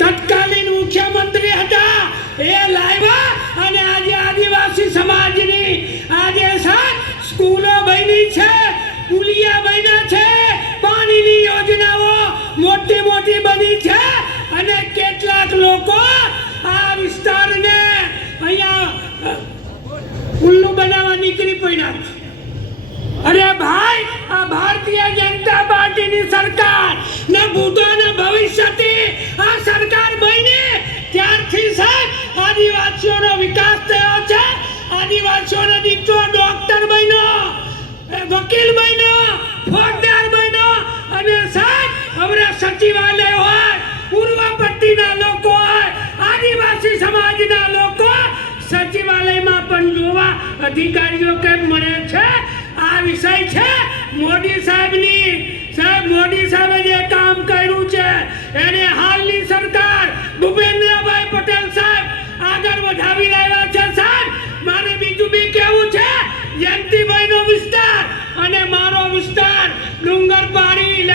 તત્કાલીન મુખ્યમંત્રી હતા એ લાવ્યા અને આજે આદિવાસી સમાજની આજે સ્કૂલો બની છે, પુલિયા બન્યા છે, પાણીની યોજનાઓ મોટી મોટી બની છે અને કેટલાક લોકો આ વિસ્તારને અહીંયા ઉલ્લુ બનાવવા નીકળી પડ્યા. અરે ભાઈ, આ ભારતીય જનતા પાર્ટીની સરકાર ને ભૂતોના ભવિષ્યથી આ સરકાર બની ત્યારથી સાહેબ આદિવાસીઓનો વિકાસ થયો છે. આદિવાસીઓનો દીકરો ડોક્ટર બન્યો, વકીલ બન્યો, ફોજદાર બન્યો અને સાહેબ અમારા સચિવાલય હોય, પૂર્વ પટ્ટીના લોકો હોય, આદિવાસી સમાજના લોકો સચિવાલયમાં પણ જોવા અધિકારીઓ કેમ મળે છે. આ વિષય છે મોદી સાહેબની. સાહેબ મોદી સાહેબે જે કામ કર્યું છે એને હાલની